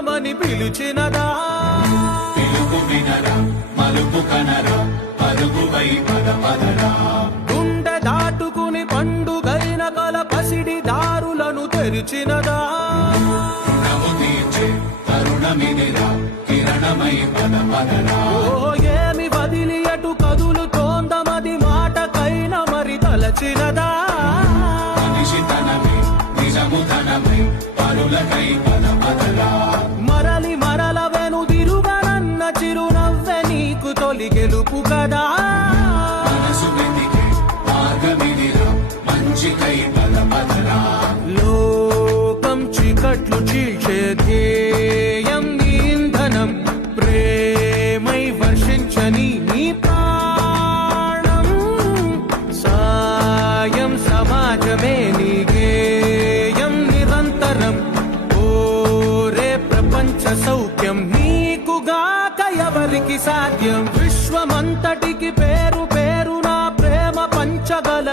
చూద్దామని పిలిచినదా పిలుపు వినరా మలుపు కనరా పరుగువై పద పదరా గుండె దాటుకుని పండుగైన కల పసిడి దారులను తెరిచినదా రుణము తీర్చే తరుణమిదిరా కిరణమై పద పదరా ఓ ఏమి వదిలి అటు కదులుతోందమది మాటకైన మరి తలచినదా మనిషితనమే నిజముతనమై పరులకై పద పదరా మరలి మరల వెనుదిరుగనన్న చిరునవ్వె నీకు తొలి గెలుపు కదా మనసు వెతికే మార్గమిదిరా మంచికై పద పదరా లోకం చీకట్లు చీల్చే ధ్యేయం నీ ఇంధనం ప్రేమై వర్షించని నీ ప్రాణం సాయం సమాజమే నీ గేయం నిరంతరం ఓరే ప్రపంచ సౌఖ్యం నీకుగాక ఎవరికి సాధ్యం విశ్వమంతటికి పేరు పేరు నా ప్రేమ పంచగల